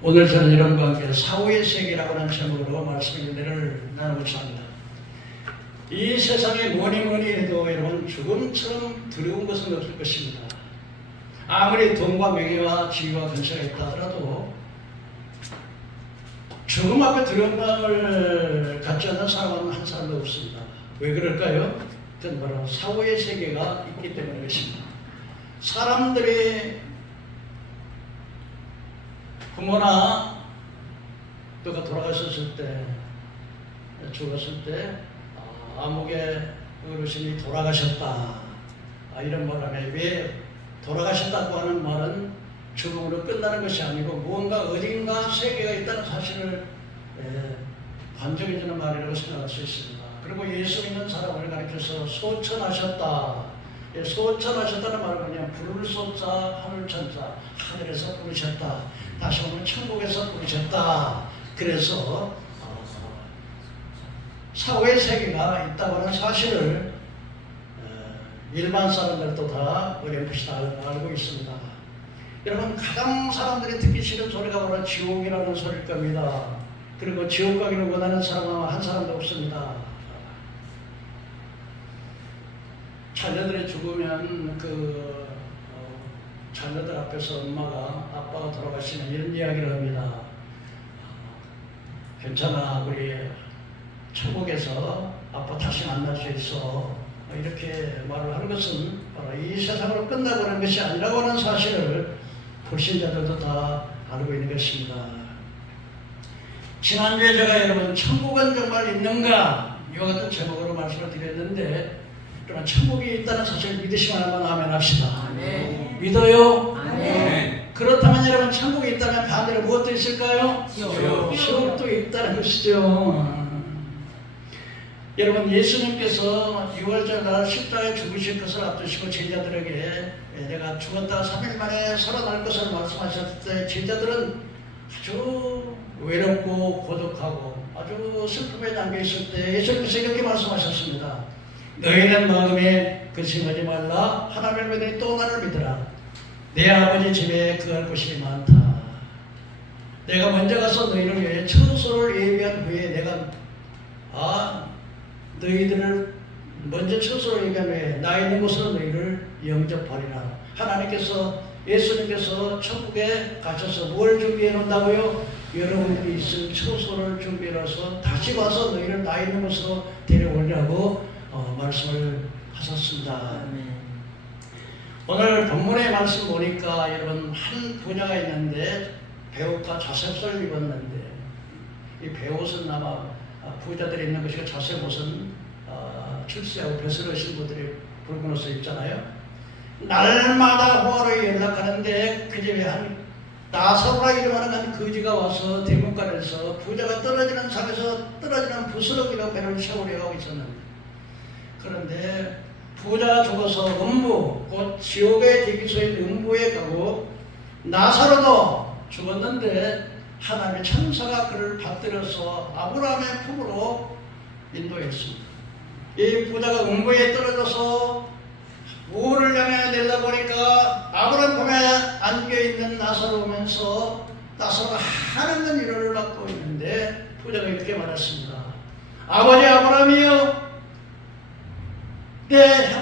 오늘 저는 여러분과 함께 사후의 세계라고 하는 제목으로 말씀을 나누고자 합니다. 이 세상에 뭐니 해도 여러분 죽음처럼 두려운 것은 없을 것입니다. 아무리 돈과 명예와 지위와 근세가 있다 하더라도 죽음 앞에 두려운 마음을 갖지 않는 사람은 한 사람도 없습니다. 왜 그럴까요? 그건 바로 사후의 세계가 있기 때문에 그렇습니다. 사람들이 부모나 누가 돌아가셨을 때, 죽었을 때 아무개 어르신이 돌아가셨다 이런 말을 하면, 왜 돌아가셨다고 하는 말은 죽음으로 끝나는 것이 아니고 무언가 어딘가 세계가 있다는 사실을 반증해주는 말이라고 생각할 수 있습니다. 그리고 예수 믿는 사람을 가리켜서 소천하셨다. 소천하셨다는 말은 그냥 부를 소자 하늘 천자, 하늘에서 부르셨다, 다시 오면 천국에서 부르셨다. 그래서 사후의 세계가 있다고 하는 사실을 일반 사람들도 다 어렴풋이 다 알고 있습니다. 여러분, 가장 사람들이 듣기 싫은 소리가 바로 지옥이라는 소리일 겁니다. 그리고 지옥 가기를 원하는 사람은 한 사람도 없습니다. 자녀들이 죽으면 자녀들 앞에서 엄마가, 아빠가 돌아가시면 이런 이야기를 합니다. 괜찮아, 우리 천국에서 아빠 다시 만날 수 있어. 이렇게 말을 하는 것은 바로 이 세상으로 끝나고 하는 것이 아니라고 하는 사실을 불신자들도 다 알고 있는 것입니다. 지난주에 제가 여러분 천국은 정말 있는가? 이와 같은 제목으로 말씀을 드렸는데, 그러면 천국이 있다는 사실을 믿으시면 한번 아멘 합시다. 아멘. 믿어요? 아멘. 그렇다면 여러분, 천국이 있다면 반대로 무엇도 있을까요? 지옥. 지옥도 있다는 것이죠. 여러분, 예수님께서 6월절 날 십자가에 죽으실 것을 앞두시고 제자들에게 내가 죽었다가 3일 만에 살아날 것을 말씀하셨을 때 제자들은 아주 외롭고 고독하고 아주 슬픔에 잠겨있을 때 예수님께서 이렇게 말씀하셨습니다. 너희는 마음에 근심하지 말라. 하나님을 믿으니 또 나를 믿으라. 내 아버지 집에 거할 곳이 많다. 내가 먼저 가서 너희를 위해 처소를 예비한 후에 내가 너희들을 먼저 처소를 예비한 후에 나 있는 곳으로 너희를 영접하리라. 하나님께서, 예수님께서 천국에 가셔서 뭘 준비해 놓는다고요? 여러분들이 있을 처소를 준비해 놔서 다시 와서 너희를 나 있는 곳으로 데려오려고 말씀을 하셨습니다. 오늘 본문의 말씀 보니까 여러분, 한 부녀가 있는데 배옷과 자색옷을 입었는데, 이 배옷은 아마 부자들이 입는 것이고 자색옷은 출세하고 벼슬을 하신 분들이 붉은 옷을 입잖아요. 날마다 호화로 연락하는데 그 집에 한 나사로라 이름하는 한 거지가 와서 대문간에서 부자가 떨어지는 산에서 떨어지는 부스러기로 배를 채우려고 있었는데, 그런데 부자가 죽어서 음부, 곧 지옥의 대기소인 음부에 가고 나사로도 죽었는데 하나님의 천사가 그를 받들여서 아브라함의 품으로 인도했습니다. 이 부자가 음부에 떨어져서 물을 향해 내려다보니까 아브라함 품에 안겨있는 나사로 오면서 나사로가 하나님 위로를 받고 있는데 부자가 이렇게 말했습니다. 아버지 아브라함이여, 내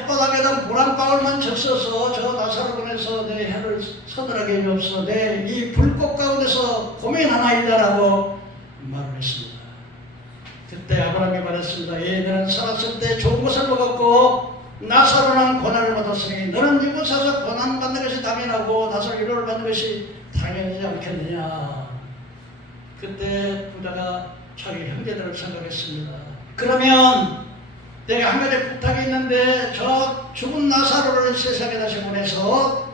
혓바닥에다 물 한 방울만 적셔서 저 나사로 보내서 내 혀를 서늘하게 해주옵소서. 내 이 불꽃 가운데서 고민하나이다라고 말을 했습니다. 그때 아브라함이 말했습니다. 예, 너는 살았을 때 좋은 것을 먹었고 나사로는 고난을 받았으니 너는 이곳에서 고난 받는 것이 당연하고 나사로 위로를 받는 것이 당연하지 않겠느냐. 그때 부자가 자기 형제들을 생각했습니다. 그러면 내가 한 가지 부탁이 있는데, 저 죽은 나사로를 세상에 다시 보내서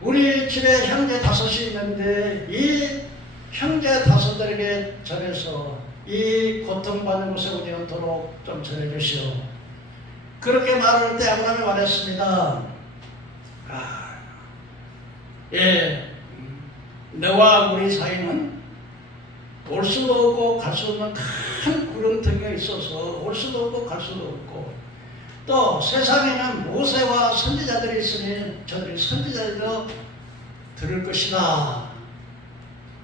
우리 집에 형제 5이 있는데 이 형제 5들에게 전해서 이 고통받는 곳에 오지 않도록 좀 전해주시오. 그렇게 말할 때 아브라함이 말했습니다. 너와 우리 사이는 올 수도 없고 갈 수 없는 큰 구름텅이가 있어서 올 수도 없고 갈 수도 없고, 또 세상에는 모세와 선지자들이 있으니 저들이 선지자들도 들을 것이다.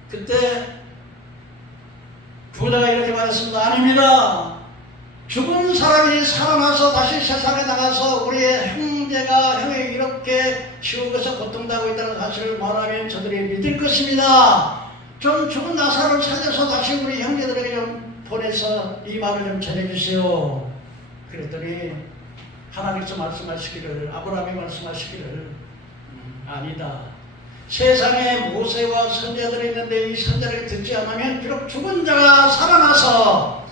그때 부자가 이렇게 말했습니다. 아닙니다. 죽은 사람이 살아나서 다시 세상에 나가서 우리의 형제가 형이 이렇게 지옥에서 고통당하고 있다는 사실을 말하면 저들이 믿을 것입니다. 좀 죽은 나사로를 살려서 다시 우리 형제들에게 좀 보내서 이 말을 좀 전해주세요. 그랬더니 하나님께서 말씀하시기를, 아브라함이 말씀하시기를, 아니다. 세상에 모세와 선자들이 있는데 이 선자들이 듣지 않으면 비록 죽은 자가 살아나서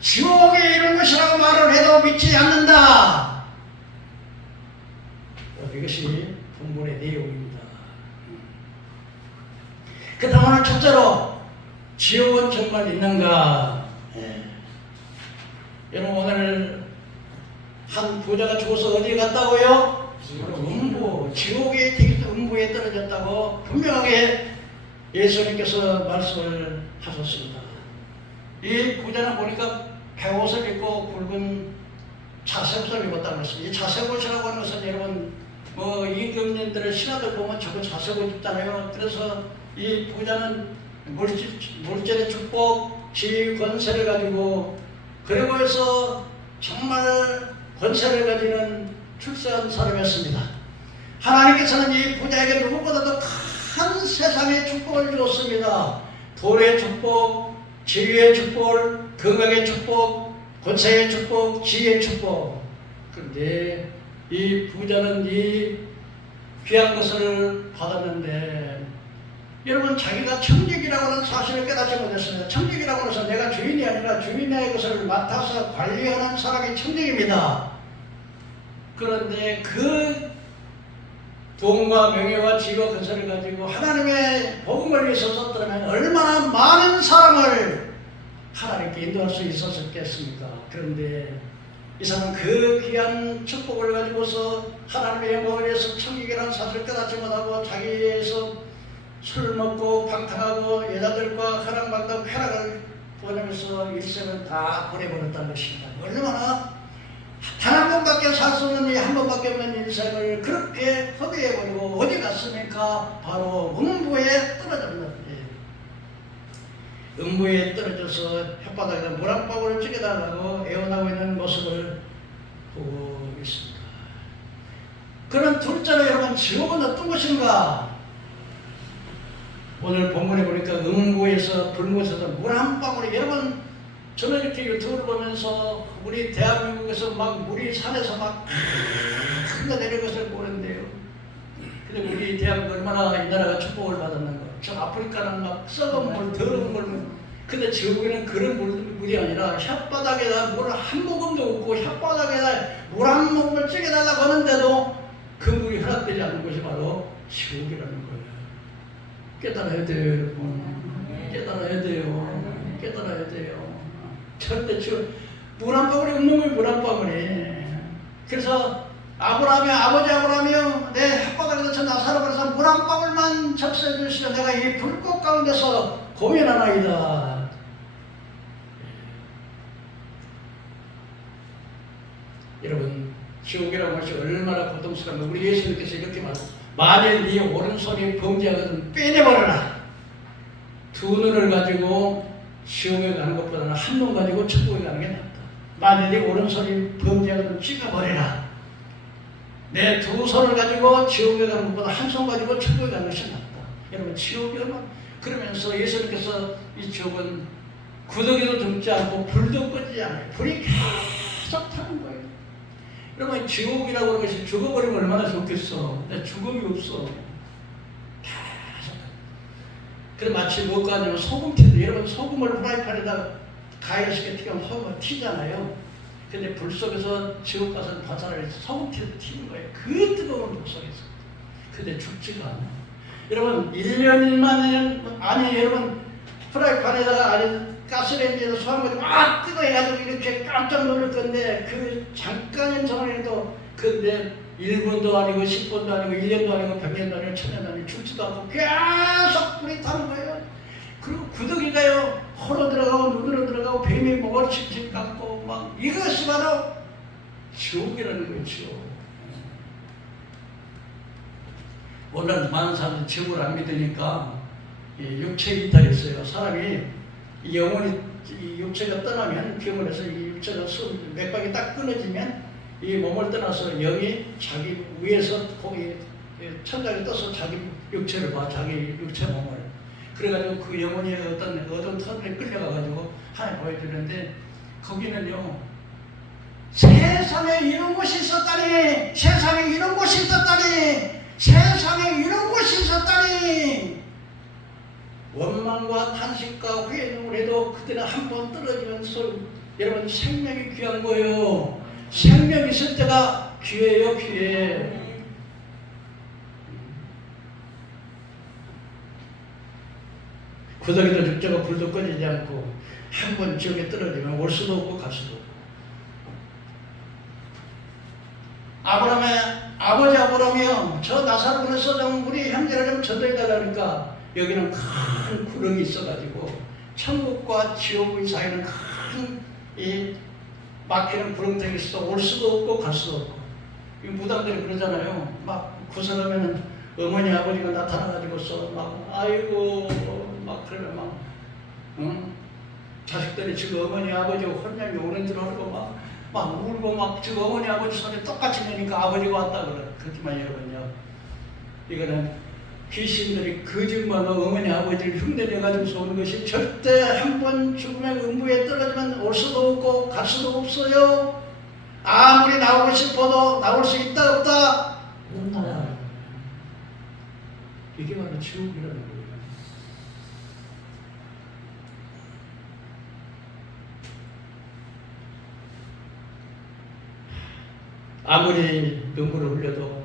지옥에 이른 것이라고 말을 해도 믿지 않는다. 이것이 본문의 내용입니다. 그 다음 오늘 첫째로 지옥은 정말 있는가? 여러분 오늘 한 부자가 죽어서 어디 갔다고요? 음부, 지옥의 음부에 떨어졌다고 분명하게 예수님께서 말씀을 하셨습니다. 이 부자는 보니까 배옷을 입고 굵은 자색옷을 입었다고 했습니다. 이 자색옷이라고 하는 것은 여러분 임금님들의 신하들 보면 저거 자색옷 입잖아요. 그래서 이 부자는 물질의 축복, 지위, 권세를 가지고 그리고 해서 정말 권세를 가지는 출세한 사람이었습니다. 하나님께서는 이 부자에게 누구보다도 큰 세상의 축복을 주었습니다. 돈의 축복, 지위의 축복, 건강의 축복, 권세의 축복, 지혜의 축복. 그런데 이 부자는 이 귀한 것을 받았는데 여러분 자기가 청직이라고 하는 사실을 깨닫지 못했습니다. 청직이라고 해서 내가 주인이 아니라 주인의 것을 맡아서 관리하는 사람이 청직입니다. 그런데 그 돈과 명예와 지위와 권세를 가지고 하나님의 복음을 위해서 썼더라면 얼마나 많은 사람을 하나님께 인도할 수 있었겠습니까? 그런데 이 사람은 그 귀한 축복을 가지고서 하나님의 영광을 위해서 청직이라는 사실을 깨닫지 못하고 자기에서 술 먹고 방탕하고 여자들과 허락받고 쾌락을 보내면서 일생을 다 보내버렸다는 것입니다. 얼마나 단 한 번밖에 살 수 없는 이 한 번밖에 없는 인생을 그렇게 허비해버리고 어디 갔습니까? 바로 음부에 떨어졌는데 음부에 떨어져서 혓바닥에다 물 한 방울을 찌개달라고 애원하고 있는 모습을 보고 있습니다. 그런 둘째로 여러분 지옥은 어떤 것인가? 오늘 본문에 보니까 음부에서 불못에서 물 한 방울이 여러분 저는 이렇게 유튜브를 보면서 우리 대한민국에서 막 물이 산에서 막 큰 거 내린 것을 보는데요. 근데 우리 대한민국 얼마나 이 나라가 축복을 받았는가. 저 아프리카는 막 썩은 물, 더러운 물. 근데 지옥에는 그런 물이 아니라 혓바닥에다 물을 한 모금도 없고 혓바닥에다 물 한 모금을 찌개달라고 하는데도 그 물이 허락되지 않는 것이 바로 지옥이라는 거예요. 깨달아야 돼요, 여러분. 깨달아야 돼요. 깨달아야 돼요. 절대 물 한 방울이 없는 거예요, 물 한 방울이. 그래서 아브라함이 아버지 아브라함이요, 내 혓바닥에서 저 나사로에서 물 한 방울만 접수해 주시면 내가 이 불꽃 가운데서 고민하나이다. 여러분 지옥이라고 하시 얼마나 고통스러운가. 우리 예수님께서 이렇게 말합니다. 만일 네 오른손이 범죄하거든 빼내버려라. 두 눈을 가지고 지옥에 가는 것보다는 한 눈 가지고 천국에 가는 게 낫다. 만일 네 오른손이 범죄하거든 찢어버려라. 내 두 손을 가지고 지옥에 가는 것보다 한 손 가지고 천국에 가는 것이 낫다. 여러분 지옥이 얼마나. 그러면서 예수님께서 이 지옥은 구더기도 듬지 않고 불도 끄지 않아요. 불이 계속 타는 거예요. 여러분 지옥이라고 하는 것이 죽어버리면 얼마나 좋겠어. 근데 죽음이 없어. 계속. 그래 마치 뭐가 아니면 소금 튀도 여러분 소금을 프라이팬에다 가열시켜 튀기면 소금을 튀잖아요. 근데 불 속에서 지옥 가서 바사를 소금 튀는 거예요. 그 뜨거운 불 속에서. 근데 죽지가 않아. 여러분 1년만 아니 여러분 프라이팬에다가 아니 가스레인지에서 소금을 막 뜨거워가지고 이렇게 깜짝 놀랄 건데 그 잠깐의 정원에도 근데 1분도 아니고 10분도 아니고 1년도 아니고 100년도 아니고 1000년도 아니고 죽지도 않고 계속 불이 타는 거예요. 그리고 구더기가요 코로 들어가고 눈으로 들어가고 뱀이 목을 칙칙 감고 막 이것이 바로 지옥이라는 거예요. 지옥. 오늘 많은 사람들이 지구를 안 믿으니까 육체 이탈이 있어요. 사람이 이 영혼이 이 육체가 떠나면 병원에서 이 육체가 맥박이 딱 끊어지면 이 몸을 떠나서 영이 자기 위에서 거기 천장에 떠서 자기 육체를 봐. 자기 육체 몸을. 그래가지고 그 영혼이 어떤 터널에 끌려가가지고 하나님 보여주는데 거기는요, 세상에 이런 곳이 있었다니, 세상에 이런 곳이 있었다니, 세상에 이런 곳이 있었다니. 원망과 탄식과 회개를 해도 그때는 한 번 떨어지면서 여러분 생명이 귀한 거예요. 생명 있을 때가 귀해요, 귀해. 구더기도 죽자고 불도 꺼지지 않고 한 번 지옥에 떨어지면 올 수도 없고 갈 수도 없고. 아브라함의 아버지 아브라함이요, 저 나사로에서 좀 우리 형제를 좀 전도해달라니까 여기는 큰 구렁이 있어가지고 천국과 지옥의 사이는 큰 이 막히는 구렁텅이 있어 올 수도 없고 갈 수도 없고. 이 무당들이 그러잖아요. 막 구설하면은 어머니 아버지가 나타나가지고서 막 아이고 막 그러면 막 응? 자식들이 지금 어머니 아버지 혼념이 오는 줄 알고 막 울고 막 지금 어머니 아버지 손에 똑같이 내니까 아버지가 왔다 그래. 그렇지만 여러분요, 이거는 귀신들이 거짓말로 어머니 아버지를 흉내내가지고서 오는 것이 절대 한 번 죽음의 음부에 떨어지면 올 수도 없고 갈 수도 없어요. 아무리 나오고 싶어도 나올 수 있다 없다? 없다. 이게 바로 지옥이라는 거예요. 아무리 눈물을 흘려도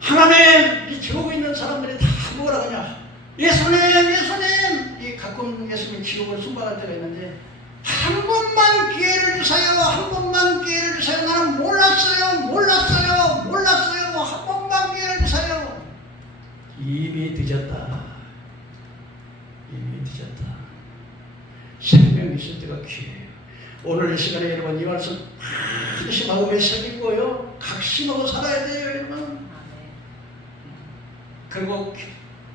하나님, 이 지옥에 있는 사람들이 다 뭐라 하냐, 예수님 예수님. 이 가끔 예수님 지옥을 순방할 때가 있는데 한 번만 기회를 주세요, 한 번만 기회를 주세요. 나는 몰랐어요 한 번만 기회를 주세요. 이미 늦었다. 생명이 있을 때가 기회예요. 오늘 이 시간에 여러분 이 말씀 반드시 마음에 새기고요, 각심하고 살아야 돼요, 여러분. 그리고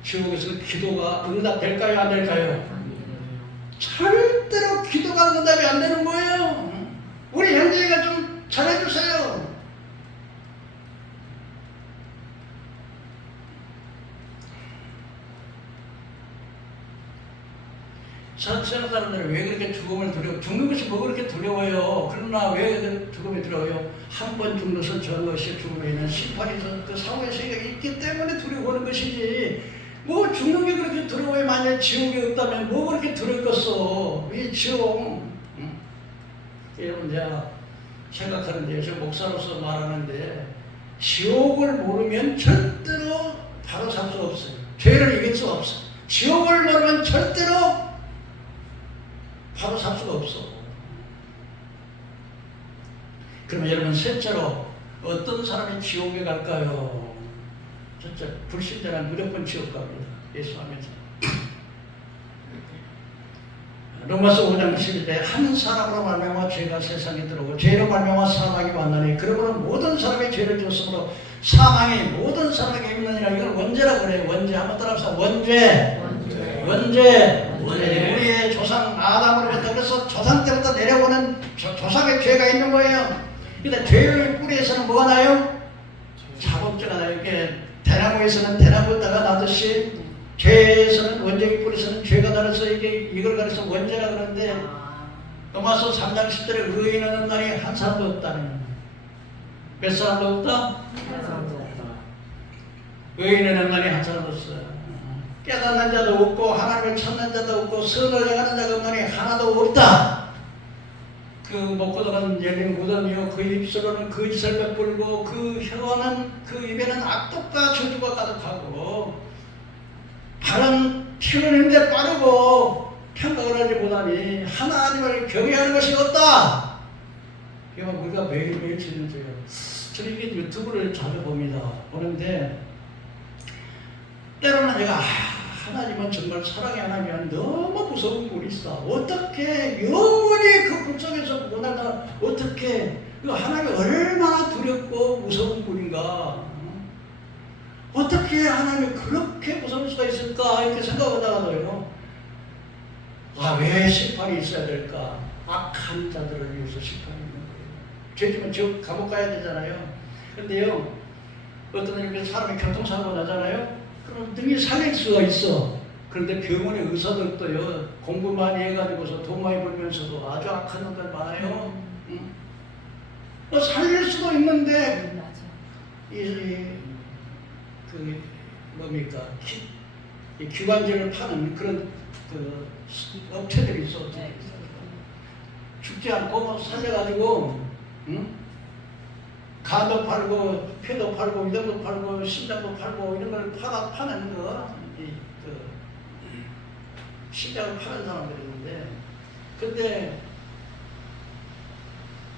지옥에서 기도가 응답될까요, 안 될까요? 절대로 기도가 응답이 안 되는 거예요. 우리 형제가 좀 잘해주세요. 세상 사람들은 왜 그렇게 죽음을 두려워? 죽는 것이 뭐 그렇게 두려워요? 그러나 왜 죽음이 두려워요? 한 번 죽는 것은 저것이 죽음에 있는 심판이 그 사후의 세계가 있기 때문에 두려워하는 것이지, 뭐 죽는 게 그렇게 두려워요? 만약 지옥이 없다면 뭐 그렇게 두렵겠어? 이 지옥. 여러분, 제가 생각하는데, 저 목사로서 말하는데, 지옥을 모르면 절대로 바로 살 수 없어요. 죄를 이길 수 없어요. 지옥을 모르면 절대로 바로 살 수가 없어. 그러면 여러분, 셋째로 어떤 사람이 지옥에 갈까요? 첫째, 불신자는 무조건 지옥 갑니다. 예수하면서. 로마서 5장 11절에 한 사람으로 말미암아 죄가 세상에 들어오고 죄로 말미암아 사망이 왔나니 그러므로 모든 사람이 죄를 지었으므로 사망이 모든 사람에게 있느니라. 이걸 원죄라 그래요. 원죄. 한번 따라합시다. 원죄. 우리의 조상 아담으로부터, 그래서 조상 때부터 내려오는 조상의 죄가 있는 거예요. 근데 죄의 뿌리에서는 뭐가 나요? 자범죄가 나요. 이게 대나무에서는 대나무다가 나듯이 죄에서는, 원죄의 뿌리에서는 죄가 나서 이걸 가려서 원죄라 그러는데, 로마서 3장 10절에 의인은 없나니 한 사람도 없다는. 몇 사람도 없다? 의인은 없나니 한 사람도 없어요. 깨닫는 자도 없고 하나님을 찾는 자도 없고 선을 행하는 자가 없나니 하나도 없다. 그 목구멍은 열린 무덤이요, 그 입술로는 거짓을 베풀고 그 혀는, 그 입에는 악독과 저주가 가득하고 발은 튀어내는데 빠르고 평강을 하지 못하니 하나님을 경외하는 것이 없다. 이거 우리가 매일매일 지는 죄예요. 저는 이게 유튜브를 자주 봅니다. 보는데 때로는 내가 하나님은 정말 사랑의 하나님은 너무 무서운 분이 있어. 어떻게 영원히 그 불속에서 보다가 어떻게 그 하나님이 얼마나 두렵고 무서운 분인가. 어떻게 하나님이 그렇게 무서울 수가 있을까 이렇게 생각하다가도요, 왜 심판이 있어야 될까? 악한 자들을 위해서 심판이 있는 거예요. 죄지면 저 감옥 가야 되잖아요. 근데요, 어떤 이렇게 사람이 교통사고 나잖아요. 그럼 능히 살릴 수가 있어. 그런데 병원의 의사들도요, 공부 많이 해가지고서 돈 많이 벌면서도 아주 악한 놈들 많아요. 살릴 수도 있는데 뭡니까? 이 기관지를 파는 그런 그 업체들이 있어. 죽지 않고 살려가지고, 간도 팔고, 폐도 팔고, 이런도 팔고, 심장도 팔고, 이런 걸 파는 심장을 파는 사람들이 있는데, 근데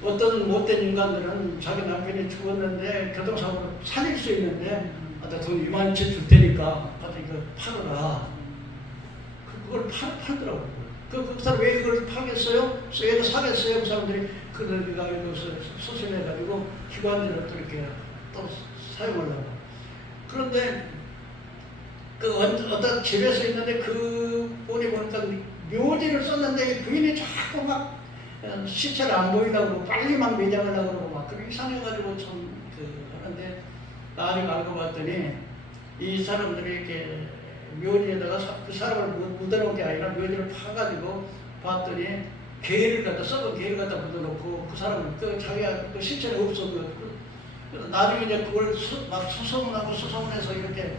어떤 못된 인간들은 자기 남편이 죽었는데 교통사고로 살릴 수 있는데, 돈 2만 채 줄 테니까 이거 팔아라. 그걸 팔더라고요. 그 사람 왜 그걸 파겠어요? 얘가 사겠어요? 그 사람들이 그들가 소설해가지고 기관들을 또 이렇게 또 사용하려고. 그런데 어떤 집에서 있는데 그 분이 보니까 묘지를 썼는데 부인이 자꾸 막 시체를 안 보이려고 그러고 빨리 막 매장하려고 그러고 막 그렇게 이상해가지고 참 하는데, 나중에 알고 봤더니 이 사람들이 이렇게 묘지에다가 그 사람을 묻어놓은 게 아니라 묘지를 파가지고 봤더니 개를 갖다, 썩은 개를 갖다 묻어놓고 그 사람은 자기가 그 시체는 없어. 나중에 이제 그걸 막 수소문해서 이렇게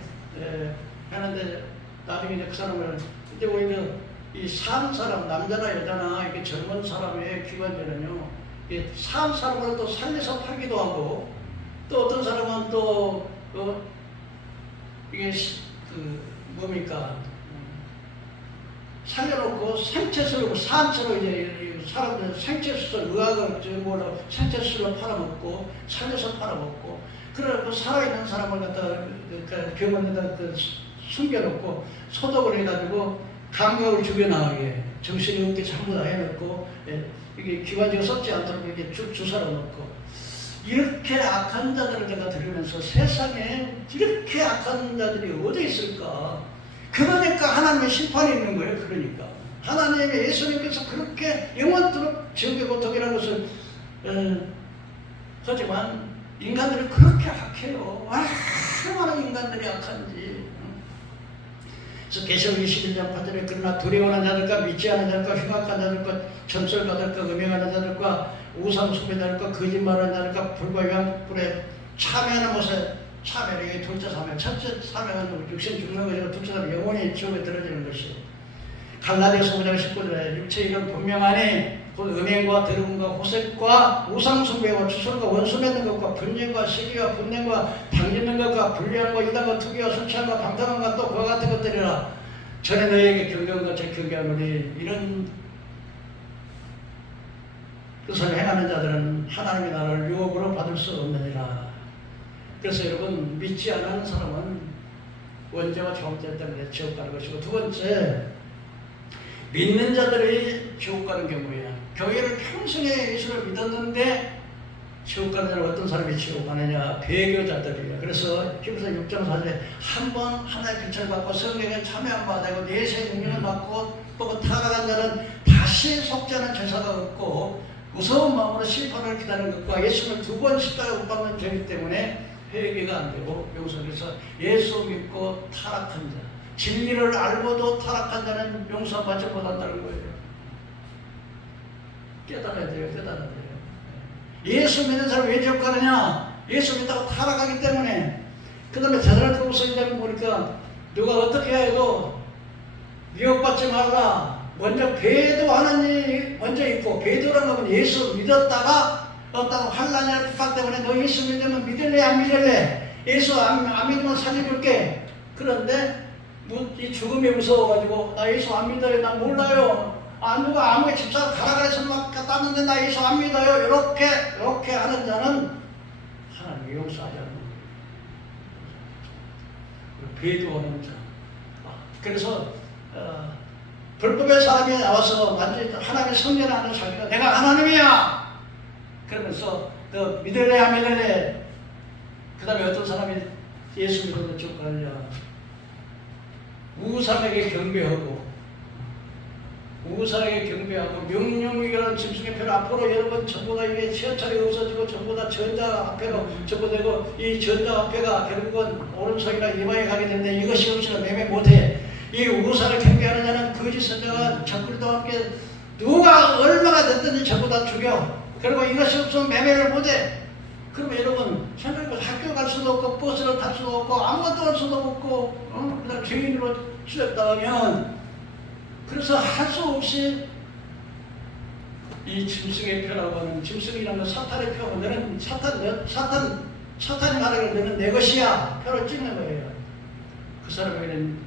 하는데, 나중에 이제 그 사람을 이제 오히려 이 산 사람, 남자나 여자나 이렇게 젊은 사람의 기관제는요, 산 사람을 또 살려서 팔기도 하고, 또 어떤 사람은 또 이게 뭡니까? 살려놓고 생체수로, 산채로 이제 사람들 생체수로 의학을 생체수로 팔아먹고, 살려서 팔아먹고, 그래서 살아있는 사람을 갖다 병원에다 숨겨놓고 소독을 해가지고 감각을 죽여나가게 정신이 없게 전부 다 해놓고, 이게 기관지가 썩지 않도록 이렇게 주사로 넣고, 이렇게 악한 자들을 제가 들으면서 세상에 이렇게 악한 자들이 어디 있을까? 그러니까 하나님의 심판이 있는 거예요. 그러니까 하나님의 예수님께서 그렇게 영원토록 지옥의 고통이라는 것을 하지만 인간들은 그렇게 악해요. 얼마나 인간들이 악한지. 그래서 계시록 21장 8절에 그러나 두려워하는 자들과 믿지 않는 자들과 흉악한 자들과 전설가들과 음행하는 자들과 우상 숭배자들과 거짓말하는 자들과 불과 영불에 참여하는 것에, 참여는 이게 둘째 사명, 첫째 사명은 육신 죽는 것이고 둘째 사명은 영원히 지옥에 들어지는 것이요. 갈라디아서 5장 19절에 육체 이런 분명하니 곧 음행과 더러움과 호색과 우상 숭배와 추설과 원수 맺는 것과 분쟁과 시기와 분냄과 당짓는 것과 불리한 것, 이단과 투기와 술 취함과 방탕함과 또 그와 같은 것들이라. 전에 너희에게 경계한 것을 경계하노니 이런 뜻을 행하는 자들은 하나님의 나라를 유업으로 받을 수 없느니라. 그래서 여러분, 믿지 않는 사람은 원죄와 정죄 때문에 지옥 가는 것이고, 두 번째, 믿는 자들이 지옥 가는 경우에야. 교회를 평생에 예수를 믿었는데 지옥 가는 자는 어떤 사람이 지옥 가느냐? 배교자들이에요. 그래서 히브리서 6장 4절에 한 번 하나의 빛을 받고 성령에 참여한 바 되고 내세 능력을 받고 또 타락한 자는 다시 속죄하는 제사가 없고 무서운 마음으로 심판을 기다리는 것과 예수를 두 번 십자가에 못 박는 죄이기 때문에 회개가 안 되고, 용서해서 예수 믿고 타락한 자, 진리를 알고도 타락한 자는 용서받지 못한다는 거예요. 깨달아야 돼요. 깨달아야 돼요. 예수 믿는 사람 왜 지옥 가느냐? 예수 믿다고 타락하기 때문에. 그 다음에 제자들 우선이라면 보니까 누가 어떻게 해도 미혹받지 말라. 먼저 배도하는 일이 먼저 있고, 배도라는 건 예수 믿었다가 어떤 환난이나 핍박 때문에 너 예수 믿으면 믿을래 안 믿을래? 예수 안 믿으면 살려줄게. 그런데 이 죽음이 무서워가지고 나 예수 안 믿어요. 난 몰라요. 누가 아무리 집사가 가라 그래서 막 땄는데 나 예수 안 믿어요. 이렇게 하는 자는 하나님이 용서하지 않는 거예요. 배도하는 자. 그래서 불법의 사람이 나와서 완전히 하나님의 성전하는 자기가 내가 하나님이야! 그러면서 너 믿을래 안 믿을래? 그 다음에 어떤 사람이 예수 믿어도 쭉 가느냐. 우상에게 경배하고 명령이라는 짐승의 표를 앞으로 여러분 전부 다 이게 시어철이 없어지고 전부 다 전자 앞에로 전부되고 이 전자 앞에가 결국은 오른손이나 이마에 가게 되는데 이것이 없이는 매매 못해. 이 우상을 경배하는 자는 거짓 선자가 적그리스도와 함께 누가 얼마나 됐든지 전부 다 죽여. 그리고 이것이 없으면 매매를 못해. 그러면 여러분 생각해보세요. 학교 갈 수도 없고 버스를 탈 수도 없고 아무것도 할 수도 없고 그다음 죄인으로 취했다면 그래서 할 수 없이 이 짐승의 표라고 하는 짐승이라는 건 사탄의 표. 너는 사탄이 말하기를 너는 내 것이야. 표를 찍는 거예요. 그 사람에게는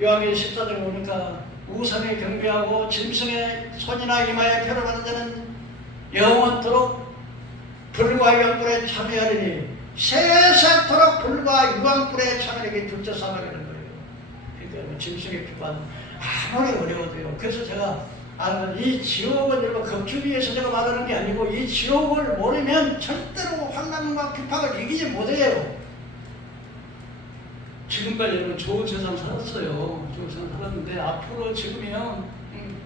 요한계시록 14장에 보니까 우상에 경배하고 짐승의 손이나 이마에 표를 받은 자는 영원토록 불과 유황불에 참여하리니 세세토록 불과 유황불에 참여하게 둘째 사망이 되는 거예요. 그러니까 짐승의 표가 아무리 어려워도요. 그래서 제가 이 지옥은 여러분 겁주기 위해서 제가 말하는 게 아니고 이 지옥을 모르면 절대로 환난과 비판을 이기지 못해요. 지금까지 여러분 좋은 세상 살았어요. 좋은 세상 살았는데 앞으로 지금이요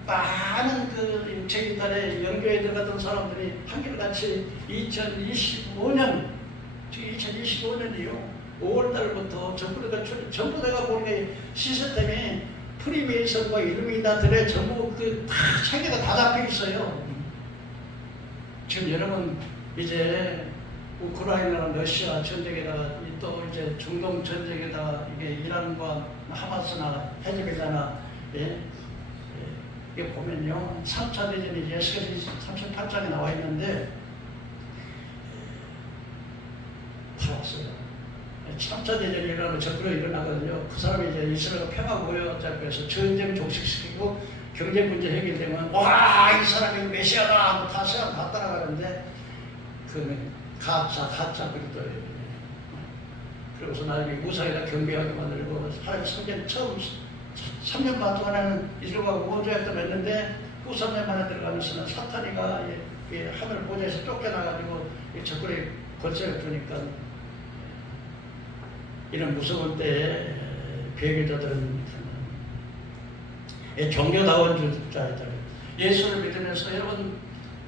많은 그 제2달에 연교에 들어갔던 사람들이 한결같이 2025년이요 5월달부터 전부 내가 보니까 시스템이 프리메이슨과 일루미나들의 전부 다 체계가 다 잡혀 있어요. 지금 여러분 이제 우크라이나랑 러시아 전쟁에다가 또 이제 중동 전쟁에다가 이게 이란과 하마스나 헤즈볼라나 이게 보면요 3차 대전이 이제 38장에 나와 있는데 다 왔어요. 3차 대전이 일어나면 적으로 일어나거든요. 그 사람이 이제 이스라엘과 평화 보여자고 해서 전쟁 종식시키고 경제 문제 해결되면 와 이 사람이 메시아다 하고 다 사람 다 따라가는데 그는 가짜 그리스도예요. 그러고서 나중에 무사히다 경배하게 만들고 하나님 성전 처음 3년 반 동안에는 이스라엘과 우호조약도 맺는데 후 3년 만에 들어가면서는 사탄이가 하늘 보좌에서 쫓겨나가지고 적군의 권세를 주니까 이런 무서운 때에 배교자들은 종교다운 자였잖아요. 예수를 믿으면서 여러분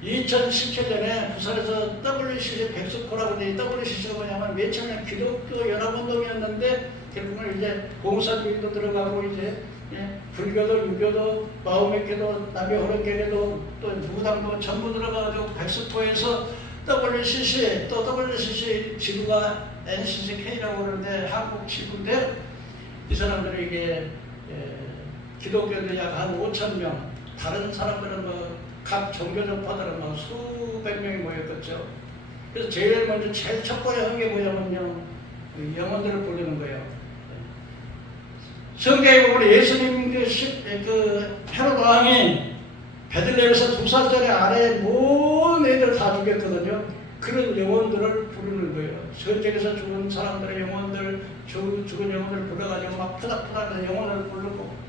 2017년에 부산에서 WCC 백석호라고 하는데 WCC가 뭐냐면 몇천년 기독교 연합운동이었는데 결국은 이제 봉사주의도 들어가고 이제 불교도 유교도 마음의교도 남의 호랑교도 또 무당도 전부 들어가가지고 백석호에서 WCC 또 WCC 지구가 NCCK라고 그러는데 한국 지구인데 이 사람들이 이게 기독교인들 약 한 5,000명 다른 사람들은 뭐 각 종교적 파들은 뭐 수백 명이 모였겠죠. 그래서 제일 첫 번째 한 게 뭐냐면요 영혼들을 부르는 거예요. 성경에 보면 예수님 그 헤롯 왕이 베들레헴에서 2살짜리 아래 모든 애들 다 죽였거든요. 그런 영혼들을 부르는 거예요. 전쟁에서 죽은 사람들의 영혼들, 죽은 영혼들을 불러가지고 막 푸닥푸닥 영혼을 부르고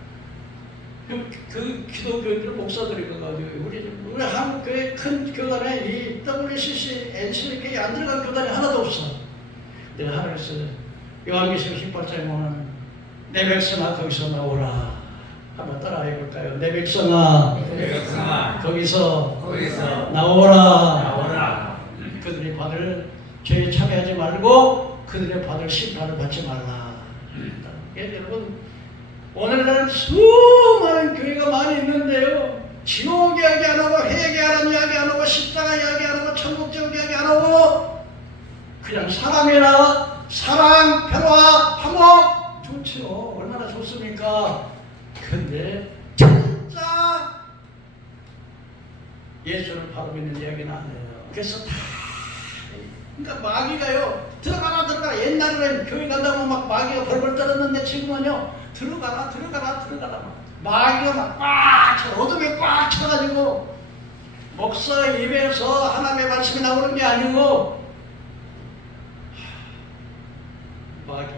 그 기독교인들 목사들이 그가지고 우리 한국교회 큰 교단에 이 WCC, NCK 안 들어간 교단이 하나도 없어. 내가 하나님께서 요한계시록 18장에 보면 내 백성아 거기서 나오라. 한번 따라 해볼까요? 내 백성아 거기서 나오라. 그들이 받을 죄에 참여하지 말고 그들의 받을 심판을 받지 말라. 여러분 오늘날 수많은 교회가 많이 있는데요. 지옥 이야기 안 하고 회개하는 이야기 안 하고 십자가 이야기 안 하고 천국적 이야기 안 하고 그냥 사랑해라. 사랑, 평화, 화목 좋죠. 얼마나 좋습니까? 근데 진짜 예수를 바로 믿는 이야기는 안 해요. 그래서 다 그러니까 마귀가요 들어가라 옛날에는 교회 간다고 막 마귀가 벌벌 떨었는데 지금은요 들어가라 마귀가 막 꽉 어둠에 꽉 차가지고 목사 입에서 하나님의 말씀이 나오는 게 아니고 마귀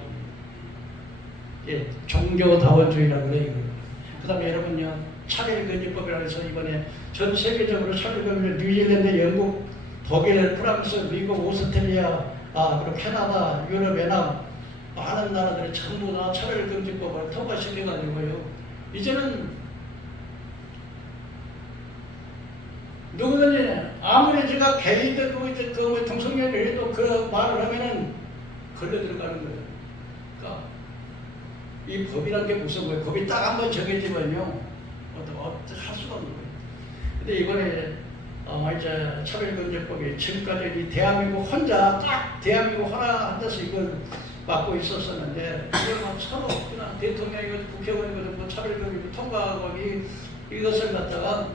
종교다원주의라고 그래요. 그 다음에 여러분요 차별금지법이라고 해서 이번에 전 세계적으로 차별금지 뉴질랜드, 영국, 독일, 프랑스, 미국, 오스트레일리아, 그리고 캐나다, 유럽 연합 많은 나라들이 전부 다 차별금지법을 통과시켜가지고요. 이제는 누구든지 아무리 제가 개인들 그 동성애를 해도 그 말을 하면은 걸려 들어가는 거예요. 그러니까 이 법이란 게 무슨 거예요? 법이 딱 한 번 정해지면요, 어떻게 할 수가 없는 거예요. 근데 이번에 이제 차별금지법이 지금까지 이 대한민국 혼자 딱 대한민국 하나 앉아서 이걸 맡고 있었었는데 이걸 서로 그냥 대통령이고 국회의원이고 뭐 차별금지 통과하고 이것을 갖다가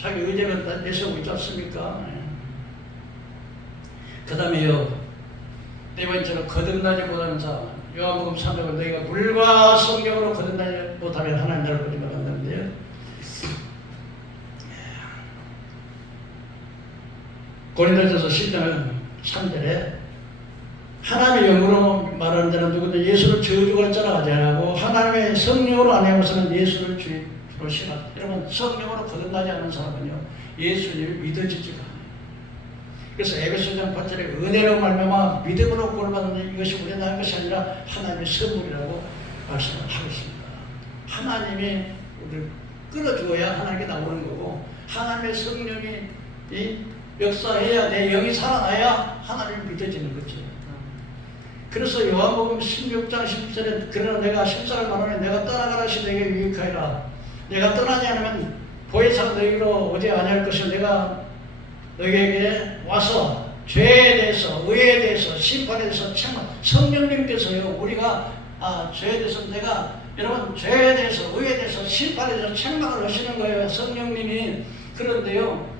자기 의제를 내세우고 있지 않습니까? 그 다음에요, 네 번째로 거듭나지 못하는 사람. 요한복음 3장은 너희가 물과 성령으로 거듭나지 못하면 하나님 나라를 보지 못한다는데요. 고린도전서 10장 3절에 하나님의 영으로 말하는 자는 누구든 예수를 저주할 자라 하지 않고 하나님의 성령으로 안에서는 예수를 주로 신하다. 여러분, 성령으로 거듭나지 않는 사람은요, 예수님을 믿어지지가 않아요. 그래서 에베소서 8절에 은혜로 말미암아 믿음으로 구원받는 이것이 우리가 난 것이 아니라 하나님의 선물이라고 말씀을 하고 있습니다. 하나님이 우리를 끌어주어야 하나님께 나오는 거고, 하나님의 성령이 역사해야, 내 영이 살아나야 하나님을 믿어지는 거죠. 그래서 요한복음 16장 10절에 그러나 내가 십자가를 말하면 내가 떠나가라 하시 내게 유익하리라. 내가 떠나지 않으면 보혜사가 너희로 오지 아니할 것을 내가 너희에게 와서 죄에 대해서, 의에 대해서, 심판에 대해서 책망. 성령님께서요, 우리가 죄에 대해서 여러분, 죄에 대해서, 의에 대해서, 심판에 대해서 책망을 하시는 거예요, 성령님이. 그런데요,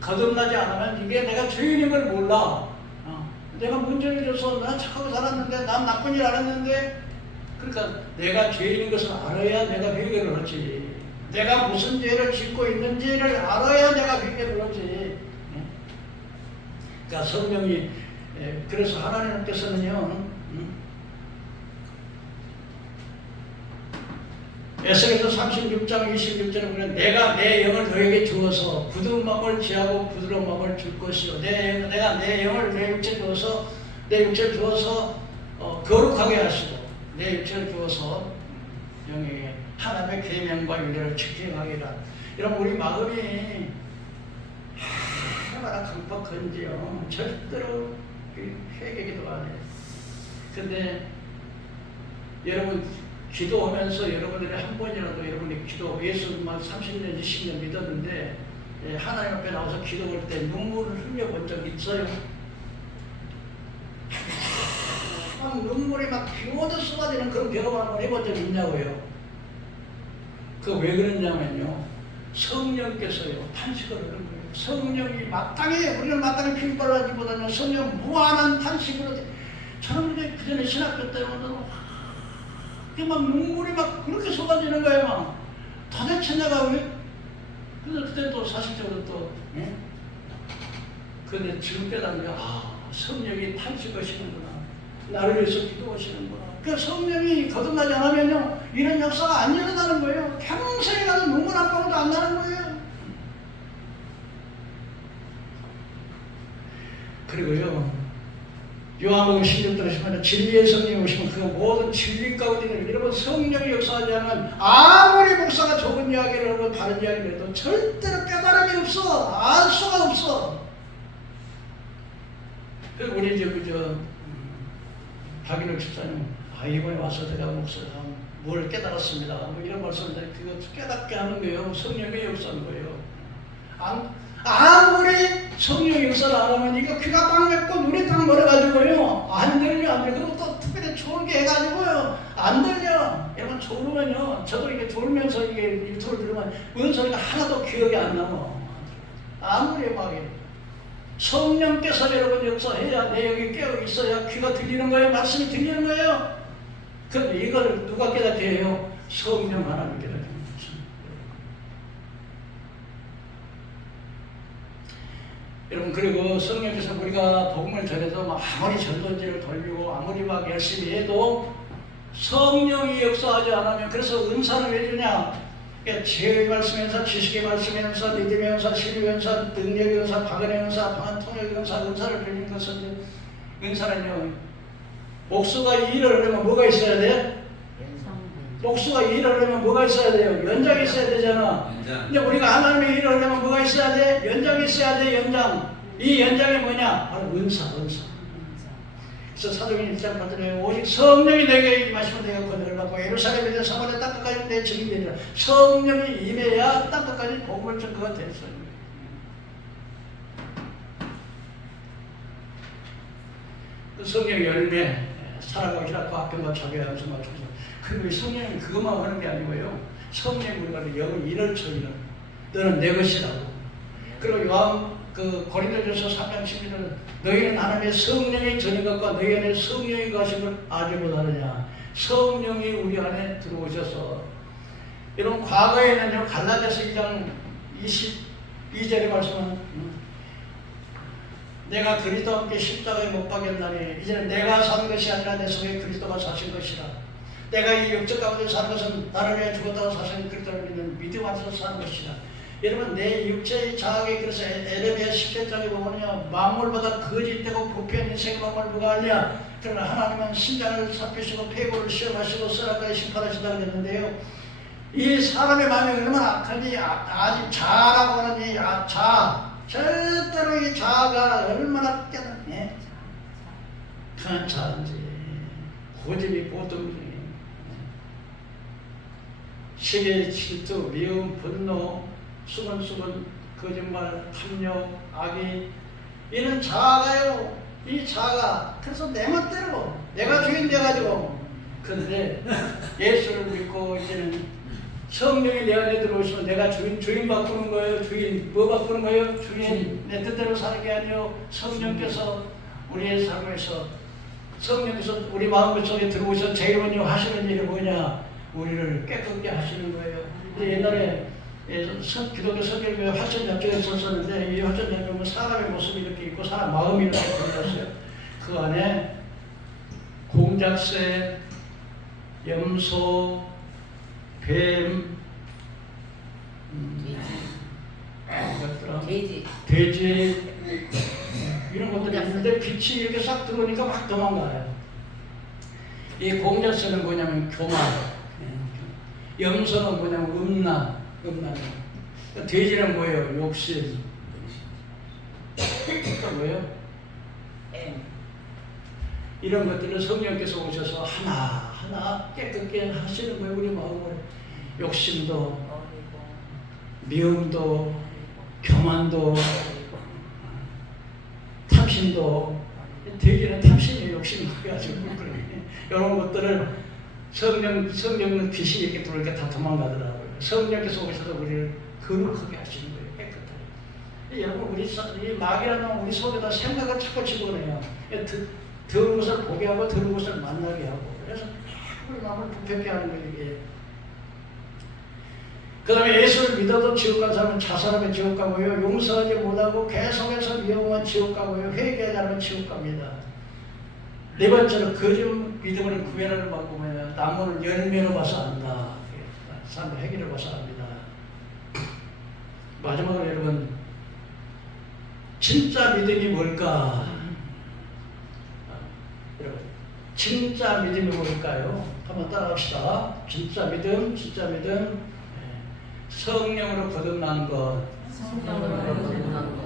거듭나지 않으면 이게 내가 죄인인 걸 몰라. 내가 문제를 줘서 난 착하게 살았는데, 난 나쁜 일 안 했는데, 그러니까 내가 죄인인 것을 알아야 내가 회개를 하지. 내가 무슨 죄를 짓고 있는지를 알아야 내가 회개를 하지. 그러니까 성령이, 그래서 하나님께서는요, 에스겔서 36장 26절에 보면 내가 내 영을 너에게 주어서 굳은 마음을 지하고 부드러운 마음을 줄 것이요. 내가 내 영을 내 육체에 주어서 거룩하게 하시고 내 육체를 주어서 영에게 하나님의 계명과 윤례를 지키게 하리라. 여러분, 우리 마음이 얼마나 강박한지요. 절대로 회개기도 안 해요. 근데 여러분, 기도하면서 여러분들이 한 번이라도 여러분이 예수만 30년, 20년 믿었는데 하나님 앞에 나와서 기도할 때 눈물을 흘려본 적 있어요? 눈물이 막 비오듯 쏟아지는 그런 경험을 한번 해본 적 있냐고요? 그거 왜 그러냐면요, 성령께서요 탄식을 하는 거예요. 성령이 우리는 마땅히 핑벌하기보다는 성령 무한한 탄식으로. 저는 그 전에 신학교 때는 막 눈물이 막 그렇게 쏟아지는 거예요. 막 도대체 내가 왜? 그래서 그때 또 사실적으로 또, 근데 지금 깨닫는 게, 성령이 탄식하시는구나. 나를 위해서 기도하시는구나. 그 성령이 거듭나지 않으면요, 이런 역사가 안 일어나는 거예요. 평생에 가는 눈물 한 방울도 안 나는 거예요. 그리고요, 요한복음 16절에 보시면 진리의 성령이 오시면 그 모든 진리 가운데 여러분, 성령이 역사하지 않으면 아무리 목사가 좋은 이야기를 하고 다른 이야기를 해도 절대로 깨달음이 없어. 알 수가 없어. 우리 박인욱 집사님, 이번에 와서 제가 목사가 뭘 깨달았습니다. 뭐 이런 말씀인데 그거 깨닫게 하는 거예요. 성령의 역사인 거예요. 아무리 성령 역사를 안 하면 이거 귀가 딱 맺고 눈이 딱 멀어가지고요, 안 들려. 그리고 또 특별히 졸게 해가지고요, 안 들려. 여러분, 졸으면요, 저도 이게 졸면서 이게 유튜브를 들으면 은소리가 하나도 기억이 안 남아. 아무리 막 성령께서 여러분 역사해야 내 영이 깨어 있어야 귀가 들리는 거예요. 말씀이 들리는 거예요. 그런데 이걸 누가 깨닫게 해요? 성령 하나님 깨닫게 해요. 여러분, 그리고 성령께서 우리가 복음을 전해서 아무리 전도지를 돌리고 아무리 막 열심히 해도 성령이 역사하지 않으면, 그래서 은사는 왜 주냐? 그러니까 지혜의 말씀 은사, 지식의 말씀 은사, 믿음의 은사, 신의 은사, 능력의 은사, 방언의 은사, 방언 통역의 은사를 빌리는 것은 은사는요, 옥수가 일을 하려면 뭐가 있어야 돼? 옥수가 일을 하려면 뭐가 있어야 돼요? 연장이 있어야 되잖아. 근데 우리가 하나님의 일을 하려면 뭐가 있어야 돼? 연장이 있어야 돼, 연장. 이 연장이 뭐냐? 바로 은사. 그래서 사도행 1장 8절에 오직 성령이 내게 임하시면 내가 권능을 받고 예루살렘에 대한 사마리아 땅끝까지 내 증인이 되리라. 성령이 임해야 땅끝까지 복음을 전거가 됐어요. 그 성령의 열매, 사랑과 희락과 화평과 자비와 양성과 충성. 그리고 성령이 그것만 하는 게 아니고요. 성령이 우리가 영을 일을 처리는 너는 내 것이라고. 그리고 요한 그 고린도전서 3장 11절은 너희는 하나님의 성령이 전인 것과 너희 안에 성령이 거하심을 아지 못하느냐. 성령이 우리 안에 들어오셔서 이런 과거에는요 갈라디아서 2장 22절의 말씀은 내가 그리스도와 함께 십자가에 못 박였나니 이제는 내가 사는 것이 아니라 내 속에 그리스도가 사신 것이라. 내가 이 육적 가운데 사는 것은 나를 위해 죽었다고 사신 그리스도를 믿는 믿음 안에서 사는 것이라. 여러분 내 육체의 자아에 그래서 에레미야 10절장에 보면요 만물보다 거짓되고 부패한 인생의 만물을 누가 알냐. 그러나 하나님은 심장을 살피시고 폐골을 시험하시고 선악과에 심판하신다고 그랬는데요. 이 사람의 마음이 얼마나 악하니 아직 자아라고 하는 이 자아 절대로 이 자아가 얼마나 깨닫네 강한 자인지 고집이 보통이 시기 질투 미움 분노 수근수근 거짓말 합력 악의 이런 자아가요. 이 자아가 그래서 내 멋대로 내가 주인 돼가지고 그런데 예수를 믿고 이제는 성령이 내 안에 들어오시면 내가 주인 바꾸는 거예요. 주인 뭐 바꾸는 거예요? 주인 내 뜻대로 사는 게 아니요 성령께서 우리의 삶에서 성령께서 우리 마음 속에 들어오셔서 제일 먼저 하시는 일이 뭐냐? 우리를 깨끗게 하시는 거예요. 옛날에 기독교 선교회 화천장교에 있었는데 이 화천장교는 사람의 모습이 이렇게 있고 사람 마음이 이렇게 보였어요. 그 안에 공작새, 염소, 뱀, 돼지 이런 것들이 있는데 빛이 이렇게 싹 들어오니까 막 도망가요. 이 공작새는 뭐냐면 교만, 염소는 뭐냐면 음란. 돼지는 뭐예요? 욕심. 또 뭐예요? 이런 것들은 성령께서 오셔서 하나하나 깨끗게 하시는 거예요. 우리 마음을. 욕심도, 미움도, 교만도, 탐심도. 돼지는 탐심이 욕심이 가지고 이런 것들을 성령 빛이 이렇게 들어오니까 다 도망가더라고요. 성령께서 오셔서 우리를 거룩하게 하시는 거예요. 깨끗하게. 여러분 우리 이 마귀라는 우리 속에다 생각을 자꾸 집어넣어요. 더러운 것을 보게 하고 더러운 것을 만나게 하고 그래서 우리 마음을 부패케 하는 거예요. 이게. 그 다음에 예수를 믿어도 지옥 간 사람은 자살하면 지옥 가고요. 용서하지 못하고 계속해서 미워하면 지옥 가고요. 회개하지 않으면 지옥 갑니다. 네 번째로 거짓 믿음을 구별하는 방법은 나무는 열매로 봐서 안다. 사람들 행위를 봐서 압니다. 마지막으로 여러분 진짜 믿음이 뭘까? 여러분 진짜 믿음이 뭘까요? 한번 따라합시다. 진짜 믿음. 성령으로 거듭난 것.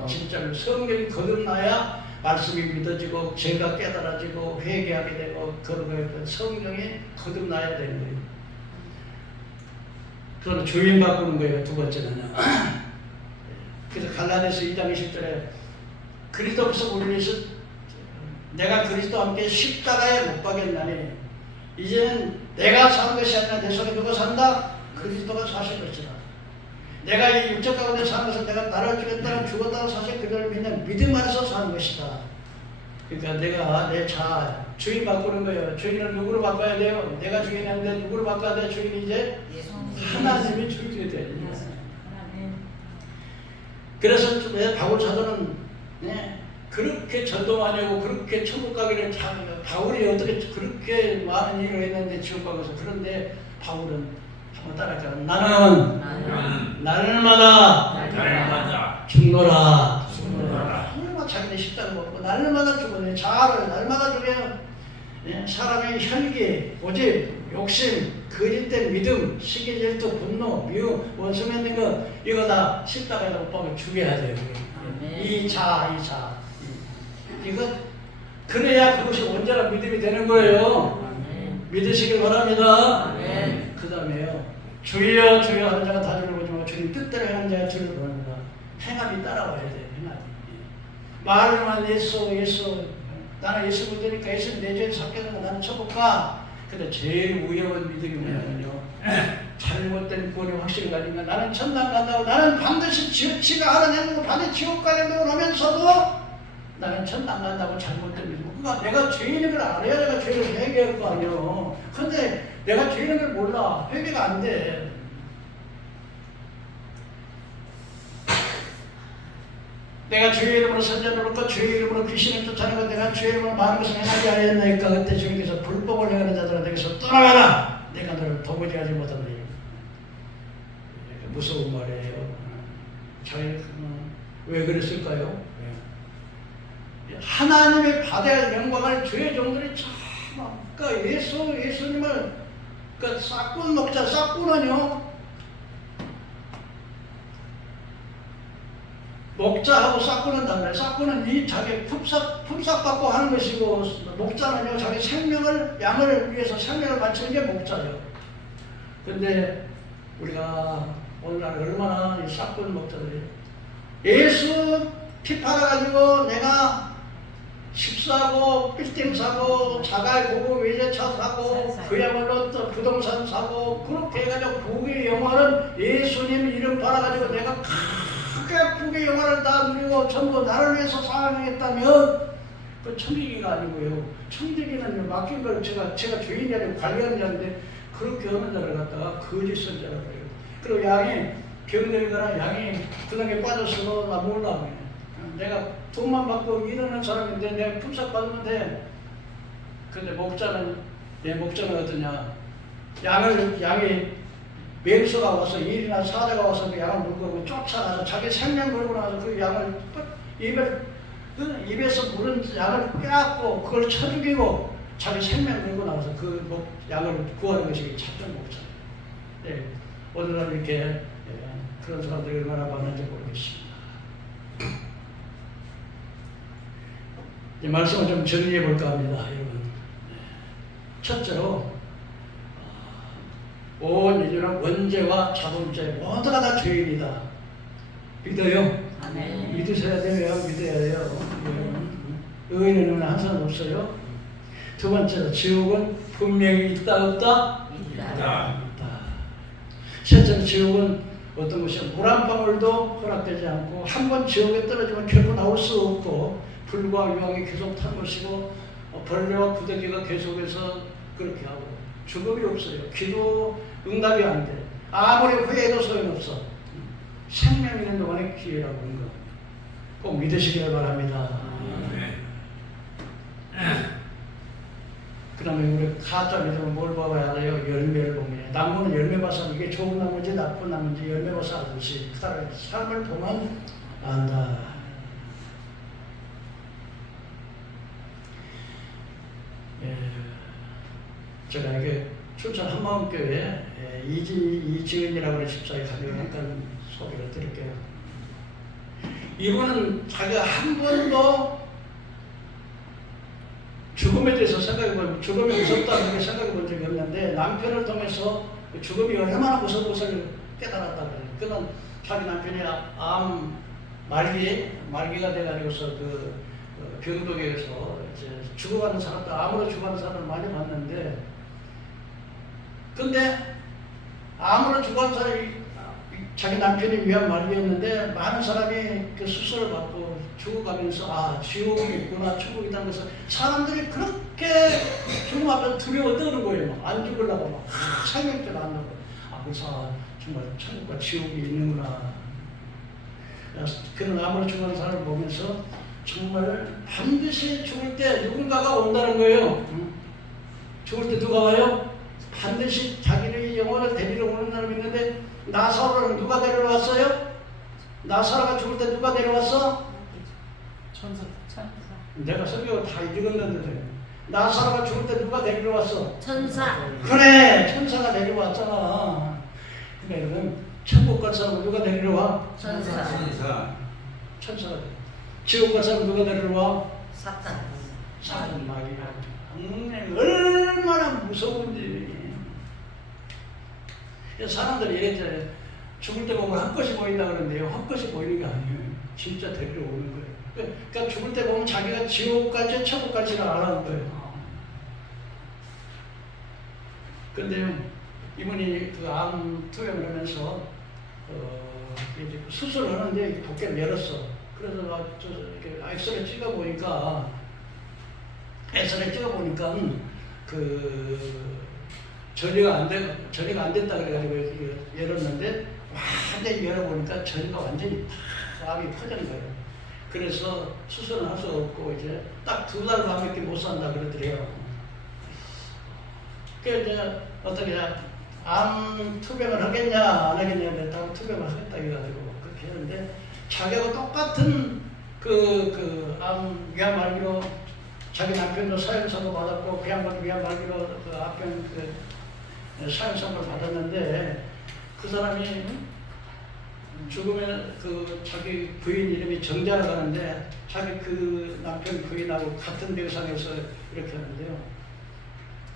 진짜로 성령이 거듭나야 말씀이 믿어지고 죄가 깨달아지고 회개하게 되고 거룩하게 되고 성령이 거듭나야 되는 거예요. 그러면 주인 바꾸는 거예요. 두 번째는요. 그래서 갈라디아서 2장 20절에 그리스도께서 우리를 내가 그리스도와 함께 십자가에 못 박였나니 이제는 내가 사는 것이 아니라 내 속에 누가 산다? 그리스도가 사실 것이라. 내가 이 육적 가운데 사는 것은 내가 나를 죽였다가 죽었다고 사실 그들을 믿는 믿음 안에서 사는 것이다. 그러니까 내가 내 자아 주인 바꾸는 거예요. 주인을 누구로 바꿔야 돼요? 내가 주인이 아닌데 누구로 바꿔야 돼? 주인이 이제 하나님이 주인이 돼야 돼요. 그래서 바울 사도는 그렇게 전도 많이 하고 그렇게 천국 가기를 바울이 어떻게 그렇게 많은 일을 했는데 지옥 가면서 그런데 바울은 한번 따라할까요? 나는 날마다 죽노라. 얼마나 자기네 십자가 먹고 날마다 죽어요. 자아를 날마다 죽여요. 예? 사람의 혈기, 고집, 욕심, 거짓된 믿음, 시기, 질투, 분노, 미움, 원수 맺는 것 이거 다 십자가에 못 박아 죽여야 돼요. 이 자아. 이거 그래야 그것이 온전한 믿음이 되는 거예요. 믿으시길 바랍니다. 그 다음에요. 주여 주여 하는 자가 다 주를 보지만 주님 뜻대로 하는 자가 주를 보는다. 행함이 따라와야 돼요. 행함이. 말로만 예수 나는 예수 믿으니까 예수 내 죄를 삭겠는 거 나는 천국 가. 근데 제일 위험한 믿음이 뭐냐면요. 잘못된 권위 확실히 가지면 나는 천당 간다고 나는 반드시 지가 알아내는 거 반드시 지옥 가려고 하면서도 나는 천당 간다고 잘못된 믿음. 그러니까 내가 죄인인 걸 알아야 내가 죄를 회개할 거 아니에요. 근데 내가 죄인인 걸 몰라. 회개가 안 돼. 내가 주의 이름으로 선전을 놓고 주의 이름으로 귀신을 쫓아내는 것 내가 주의 이름으로 많은 것을 행하지 아니했나이까. 그때 주님께서 불법을 행하는 자들에게서 떠나가라. 내가 너를 도무지 하지 못한다. 무서운 말이에요. 왜 그랬을까요? 하나님의 받아야 할 영광을 주의 종들이 참 그러니까 예수님을 그러니까 싹군 먹자. 싹군은요 목자하고 싹군은 달라요. 싹군은 이 자기 품삯받고 하는 것이고 목자는요 자기 생명을 양을 위해서 생명을 바치는 게 목자예요. 근데 우리가 오늘날 얼마나 이 싹군 목자들이 예수 피 팔아가지고 내가 집 사고 빌딩 사고 자갈 고급 외제차 사고 그야말로 또 부동산 사고 그렇게 해가지고 부귀의 영화는 예수님 이름 팔아가지고 내가 크게 부귀의 영화를 다 누리고 전부 나를 위해서 사랑하겠다면 그 천지기가 아니고요. 천지기는 맡긴 걸 제가 주인이 아니고 관리하는 자인데 그렇게 하는 자를 갖다가 거짓 선자라고 해요. 그리고 양이 병들거나 양이 그당에 빠져서 나 몰라. 내가 돈만 받고 일하는 사람인데 내가 품삯 받으면 돼. 근데 목자는 어떠냐? 양이 맹수가 와서 일이나 사자가 와서 그 양을 물고 쫓아가서 자기 생명 걸고 나서 그 양을 입에서 물은 양을 빼앗고 그걸 쳐 죽이고 자기 생명 걸고 나와서 그 양을 구하는 것이 참된 목자예요. 네. 오늘날 이렇게 그런 사람들이 얼마나 많은지 모르겠습니다. 이 말씀을 좀 정리해 볼까 합니다, 여러분. 첫째로 온 인류는 원죄와 자본죄 모두가 다 죄인이다. 믿어요? 아멘. 믿으셔야 돼요. 믿어야 돼요. 의인은 한 사람 없어요. 두 번째로 지옥은 분명히 있다 없다? 있다. 셋째로 지옥은 어떤 것이 물 한 방울도 허락되지 않고 한 번 지옥에 떨어지면 결코 나올 수 없고 불과 유황이 계속 탄 것이고 벌레와 부더기가 계속해서 그렇게 하고 죽음이 없어요. 기도 응답이 안 돼. 아무리 후회해도 소용없어. 생명 있는 동안에 기회라고 하는 거 꼭 믿으시길 바랍니다. 그 다음에 우리 가짜 믿으면 뭘 봐야 돼요? 열매를 보면. 나무는 열매 봐서 이게 좋은 나무인지 나쁜 나무인지 열매 봐서 알듯이 그 사람의 삶을 보면 안다. 제가 이게 춘천 한마음교회 이지은이라고 하는 집사의 가격에 잠깐 소개를 드릴게요. 이분은 자기가 한 번도 죽음에 대해서 생각해보면 죽음이 무섭다는 게 생각해본 적이 없는데 남편을 통해서 죽음이 얼마나 무서운 것을 깨달았다고 해요. 그는 자기 남편이 말기가 돼가지고서 그 병동에서 이제 죽어가는 사람들, 암으로 죽어가는 사람을 많이 봤는데, 근데 암으로 죽어가는 사람이 자기 남편이 위한 말기였는데 많은 사람이 그 수술을 받고 죽어가면서 지옥이 있구나, 천국이 있다는 것을 사람들이 그렇게 죽음 앞에서 두려워 떠는 거예요. 안 죽으려고 막 생명줄 안 나고 그래서 정말 천국과 지옥이 있는구나. 그런 암으로 죽어가는 사람을 보면서 정말 반드시 죽을 때 누군가가 온다는 거예요. 죽을 때 누가 와요? 반드시 자기의 영혼을 데리러 오는 사람이 있는데 나사로를 누가 데려왔어요? 나사로가 죽을 때 누가 데려왔어? 천사. 내가 성경을 다 읽었는데 나사로가 죽을 때 누가 데리러 왔어? 천사. 그래, 천사가 데려왔잖아. 근데 그러면 천국 갈 사람은 누가 데리러 와? 천사. 천사가. 지옥 갈 사람은 누가 데리러 와? 사탄. 사탄 마귀가. 얼마나 무서운지. 사람들이 이랬잖아요. 죽을 때 보면 헛것이 보인다 그러는데요. 헛것이 보이는 게 아니에요. 진짜 데리러 오는 거예요. 그러니까 죽을 때 보면 자기가 지옥 갈지 천국 갈지를 알아는 거예요. 근데요, 이분이 그 암 투여를 하면서 이제 수술을 하는데 복개를 열었어. 그래서 이렇게 엑스레이 찍어보니까 그 전이가 안 됐다 그래가지고 열었는데 완전히 열어보니까 전이가 완전히 암이 퍼지는 거예요. 그래서 수술은 할 수 없고 이제 딱 2달 반밖에 못 산다 그러더래요. 그래서 이제 어떻게 암 투병을 하겠냐 안 하겠냐 그랬다고 투병을 하겠다 해가지고 그렇게 했는데 자기하고 똑같은 암 위암 말기로 자기 남편도 사형선고 받았고 그 양반도 위암 말기로 그 앞편 사형선고를 받았는데 그 사람이 죽으면 자기 부인 이름이 정자라고 하는데 자기 그 남편 부인하고 같은 병상에서 이렇게 하는데요.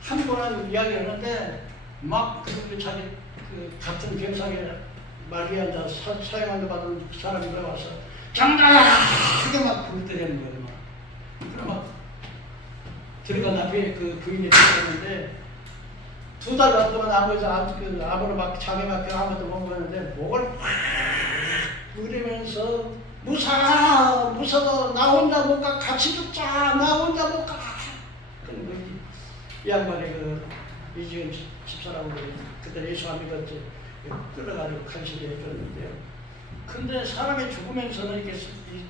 한 번은 이야기를 하는데 막 자기 같은 병상에 말기 앉아 사형한테 받은 사람이 와서 정자야! 크게 막 부르더라는 거예요. 그럼 막 들어가 남편이 그 부인이 들어갔는데 2달 동안 아무로 막 자기 맡겨 아무것도 못 먹었는데 목을 팍 부리면서 무서워 나 혼자 못 가 같이 죽자 나 혼자 못 가. 이 양반이 이지은 집사라고 그때 예수 안 믿었지 끌어가지고 간신히 해줬는데요. 근데 사람이 죽으면서는 이렇게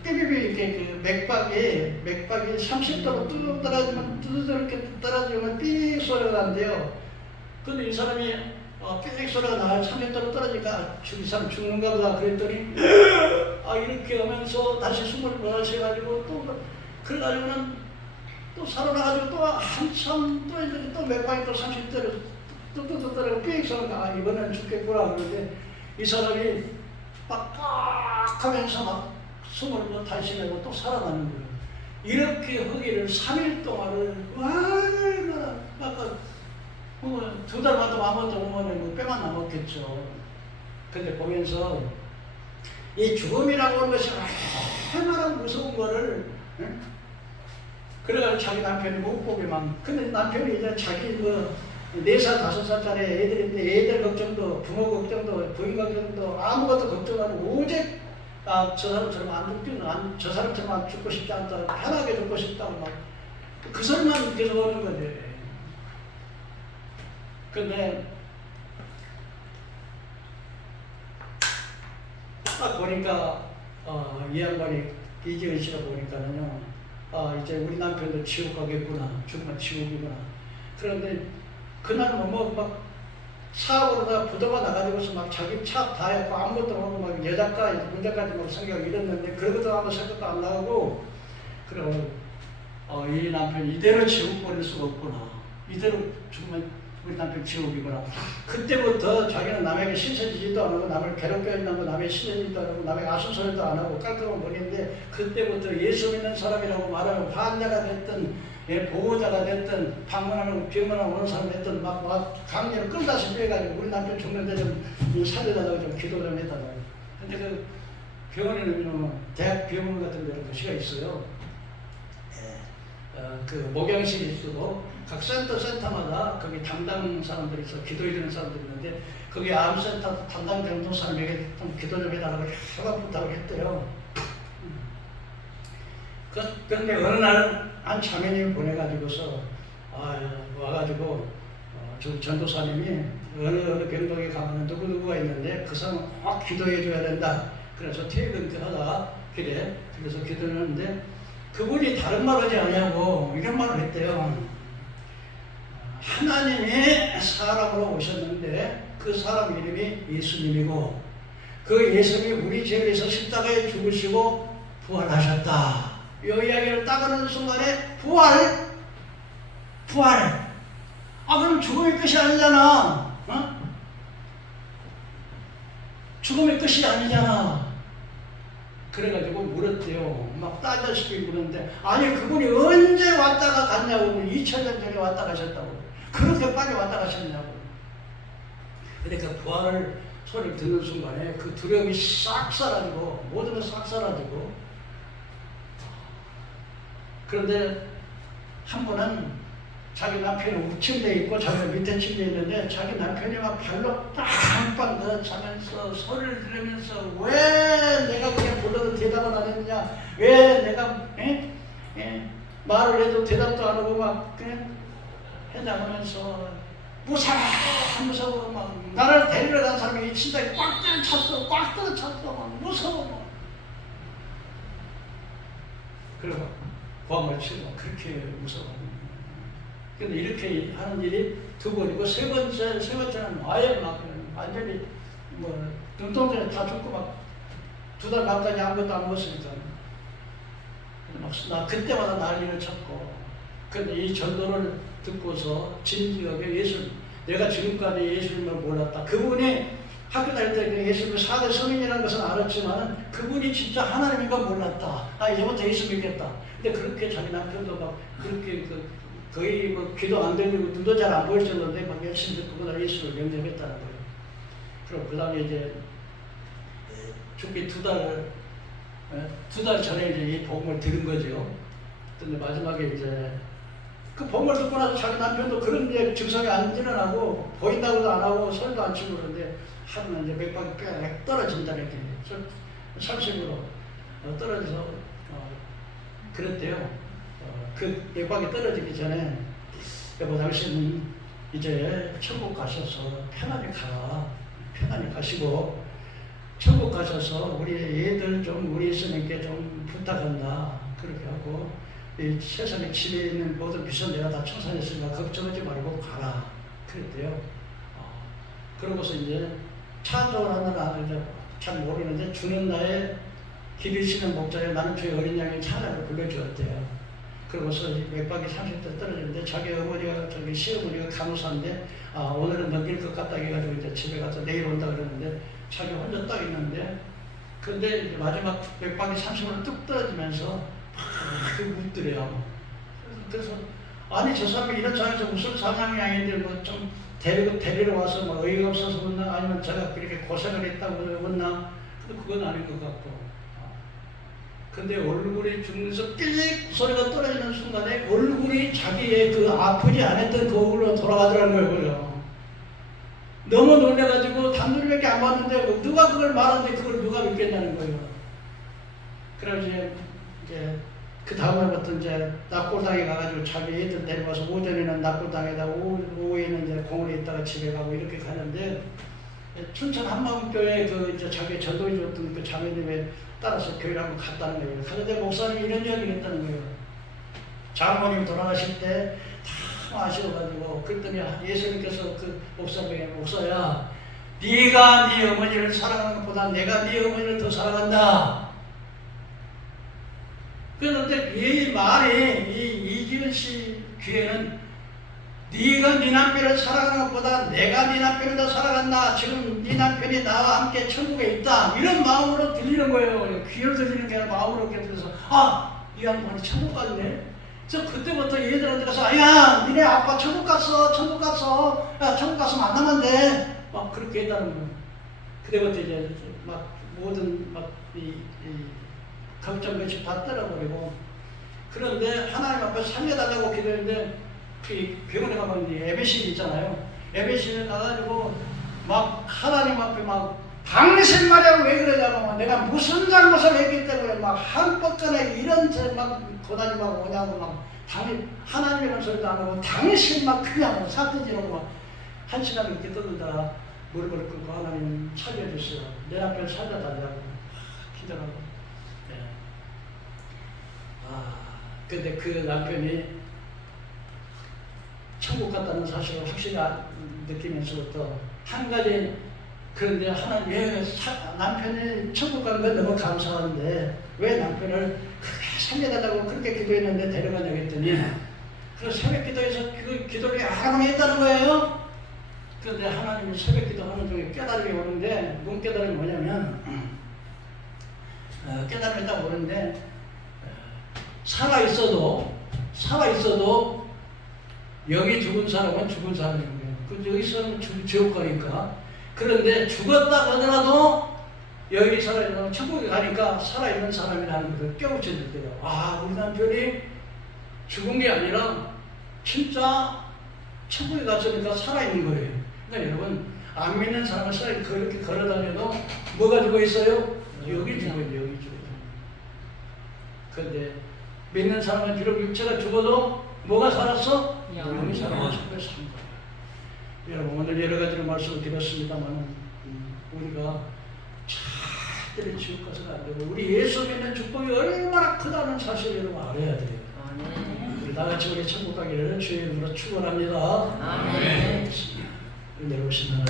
삐비비 이렇게 맥박이 30도로 뚜둑 떨어지면 삐 소리가 난대요. 근데 이 사람이 삐 소리가 나요. 30도로 떨어지니까 이 사람 죽는가 보다 그랬더니 이렇게 하면서 다시 숨을 몰아쉬어가지고 또 그래가지고는 또 살아나가지고 또 한참 또 맥박이 또 30도로 또 떨어지고 삐 소리가 이번엔 죽겠구나 그러는데 이 사람이 빡빡하면서 막 숨을 다시 내고 또 살아나는 거예요. 이렇게 하기를 3일 동안을 얼마나 아까 2달만 또 아무것도 못 먹으면 뼈만 남았겠죠. 근데 보면서 이 죽음이라고 하는 것이 얼마나 무서운 거를 그래가지고 자기 남편이 못 보게만. 근데 남편이 이제 자기 4살, 5살짜리 애들인데 애들 걱정도, 부모 걱정도, 부인 걱정도 아무것도 걱정 안 하고 오직 저 사람처럼 안 죽기는 저 사람처럼 안 죽고 싶지 않다, 편하게 죽고 싶다고 막 그 소리만 계속 하는 거지. 근데 딱 보니까 이 양반이 이지은 씨가 보니까는요, 이제 우리 남편도 지옥 가겠구나, 정말 지옥이구나. 그런데 그날은 막 사고로 다 부도가 나가지고서 막 자기 차 다 했고 아무것도 없고 막 여자까 문제까지 막 생각 이랬는데 그러고도 아무 생각도 안 나고 그리고 이 남편 이대로 지옥 보낼 수가 없구나. 이대로 죽으면 우리 남편 지옥이구나. 그때부터 자기는 남에게 신세지지도 안 하고 남을 괴롭게 한다고 남의 신세지도 안 하고 남의 아수소리도 안 하고 깔끔한 분인데 그때부터 예수 믿는 사람이라고 말하면 환자가 됐든 보호자가 됐든 방문하는 병원하고 오는 사람 됐든 막 강제로 끌다시피 해가지고 우리 남편 죽는데 좀 살려달라고 좀 기도 좀 했다고. 근데 그 병원에는 대학 병원 같은 데는 도시가 있어요. 그 목양실이 있어도 각 센터마다 거기 담당 사람들이 있어 기도해주는 사람들이 있는데 거기 암센터 담당 정도 사람에게 좀 기도 좀 해달라고 하가 부탁을 했대요. 그런데 어느 날 한 자매님을 보내가지고서 와가지고 저 전도사님이 어느 병동에 가면 누구누구가 있는데 그 사람 꼭 기도해줘야 된다. 그래서 퇴근하다가 그래서 기도를 하는데 그분이 다른 말 하지 않냐고 이런 말을 했대요. 하나님이 사람으로 오셨는데 그 사람 이름이 예수님이고 그 예수님이 우리 죄를 위해서 십자가에 죽으시고 부활하셨다. 이 이야기를 따가는 순간에 부활. 그럼 죽음의 끝이 아니잖아. 죽음의 끝이 아니잖아. 그래가지고 물었대요. 막 따다시피 물었는데, 아니 그분이 언제 왔다가 갔냐고. 2000년 전에 왔다 가셨다고. 그렇게 빨리 왔다 가셨냐고. 근데 그 부활을 소리를 듣는 순간에 그 두려움이 싹 사라지고, 모든 게 싹 사라지고. 그런데 한 번은 자기 남편이 침대에 있고 자기가 밑에 침대에 있는데, 자기 남편이 막 발로 빵빵 넣어차면서 소리를 들으면서, 왜 내가 그냥 불러도 대답을 안 했느냐, 왜 내가 말을 해도 대답도 안 하고 막 그냥 해나가면서 무서워 막, 나를 데리러 간 사람이 침대에 꽉 들어찼어 막 무서워. 그리고 고함을 치고 그렇게 무서워. 근데 이렇게 하는 일이 두 번이고, 세 번째는 아예 막 완전히 뭐 눈동자에 다 죽고 막 2달 반까지 아무것도 안 먹었으니까 나 그때마다 난리를 쳤고. 근데 이 전도를 듣고서 진지하게 내가 지금까지 예수님을 몰랐다. 그분이 학교 다닐 때 예수님을 4대 성인이라는 것은 알았지만 그분이 진짜 하나님인 걸 몰랐다. 이제부터 예수 믿겠다. 근데 그렇게 자기 남편도 막 그렇게 거의 뭐 귀도 안 들리고 눈도 잘 안 보일 정도인데 막 열심히 듣고 그날 예수를 영접했다는 거예요. 그럼 그 다음에 이제 죽기 2달 전에 이제 이 복음을 들은 거죠. 근데 마지막에 이제 그 복음을 듣고 나서 자기 남편도 그런 이제 증상이 안 일어나고, 보인다고도 안 하고 소리도 안 치고 그러는데, 하루는 이제 맥박이 빽 떨어진다는 게 30으로 떨어져서 그랬대요. 그 맥박이 떨어지기 전에, 여보 당신은 이제 천국 가셔서 편안히 가시고 천국 가셔서 우리 애들 좀 우리 예수님께 좀 부탁한다. 그렇게 하고, 이 세상에 집에 있는 모든 빚은 내가 다 청산했으니까 걱정하지 말고 가라. 그랬대요. 그러고서 이제 차 한쪽을 하느라 이제 잘 모르는데, 주는 날에 길을 치는 목자에 나는 주의 어린 양의 차를 불러주었대요. 그러고서 맥박이 30대 떨어지는데, 자기 어머니가, 시어머니가 간호사인데, 오늘은 넘길 것 같다 해가지고 이제 집에 가서 내일 온다 그러는데, 자기 혼자 딱 있는데, 근데 이제 마지막 맥박이 30으로 뚝 떨어지면서 웃더래요. 그래서 아니 저 사람이 이런 상황에서 무슨 상황이 아닌데 뭐 좀 데리러 와서 뭐 어이가 없어서 웃나, 아니면 제가 그렇게 고생을 했다고 웃나. 근데 그건 아닌 것 같고. 근데 얼굴이 죽면서 삐릭 소리가 떨어지는 순간에 얼굴이 자기의 그 아프지 않았던 그 얼굴로 돌아가더라는 거예요. 너무 놀래가지고 단둘이밖에 안 봤는데 누가 그걸 말하는데 그걸 누가 믿겠다는 거예요. 그래서 이제 그 다음날부터 이제 낙골당에 가가지고 자기 애들 데려와서 오전에는 낙골당에다, 오후에는 이제 공원에 있다가 집에 가고 이렇게 가는데, 춘천 한마음교회 이제 자기 전도해 줬던 그 자매님에 따라서 교회를 한번 갔다는 거예요. 가는데 목사님이 이런 이야기를 했다는 거예요. 장모님 돌아가실 때 참 아쉬워가지고, 그랬더니 예수님께서 그 목사님에게, 목사야, 네가 네 어머니를 사랑하는 것보다 내가 네 어머니를 더 사랑한다. 그런데 이 말이, 이기은 씨 귀에는 네가 네 남편을 사랑하는 것보다 내가 네 남편을 더 사랑한다. 지금 네 남편이 나와 함께 천국에 있다. 이런 마음으로 들리는 거예요. 귀로 들리는 게 아니라 마음으로 이렇게 들려서, 이 양반이 천국 갔네. 그래서 그때부터 얘들한테 가서, 야, 니네 아빠 천국 갔어. 야, 천국 가서 만나면 돼. 막 그렇게 했다는 거예요. 그때부터 이제 막 모든 걱정 것이 다 떨어버리고. 그런데 하나님 앞에 살려달라고 기도했는데, 그 병원에 가면 예배실 있잖아요. 예배실에 가가지고 막 하나님 앞에 막, 당신 말이야 왜 그러냐고, 내가 무슨 잘못을 했기 때문에 막 한번간에 이런 막 고난이 막 오냐고, 막 하나님이라는 소리도 안 하고 당신 막 그냥 사태지라고 막 1시간 이렇게 떠들다가 무릎을 꿇고, 하나님 살려주세요. 내 남편 살려달라고 기도하고. 근데 그 남편이 천국 갔다는 사실을 확실히 느끼면서부터 한 가지, 그런데 하나님, 남편이 천국 간 건 너무 감사한데 왜 남편을 그렇게 살려달라고 그렇게 기도했는데 데려가냐고 했더니 그 새벽 기도에서 그 기도를 여러 번 했다는 거예요. 그런데 하나님이 새벽 기도하는 중에 깨달음이 오는데 뭔 깨달음이 뭐냐면 깨달음이 딱 오는데 살아있어도 여기 죽은 사람은 죽은 사람인 거예요. 여기서는 지옥 가니까. 그런데 죽었다 하더라도 여기 살아있는 천국에 가니까 살아있는 사람이라는 것을 깨우쳐질 때요. 아, 우리 남편이 죽은 게 아니라 진짜 천국에 갔으니까 살아있는 거예요. 그러니까 여러분, 안 믿는 사람은 그렇게 걸어다녀도 뭐가 죽어 있어요? 여기 죽어요. 여기 죽어요. 그런데 믿는 사람은 비록 육체가 죽어도 뭐가 살았어? 영이 살아서 천국에 산 거예요. 여러분, 오늘 여러 가지로 말씀을 드렸습니다만 우리가 절대로 지옥 가서는 안 되고 우리 예수 믿는 축복이 얼마나 크다는 사실을 여러분 알아야 돼요. 우리 다같이 우리 천국 가기를 주의 이름으로 축원합니다. 아멘. 내려오시면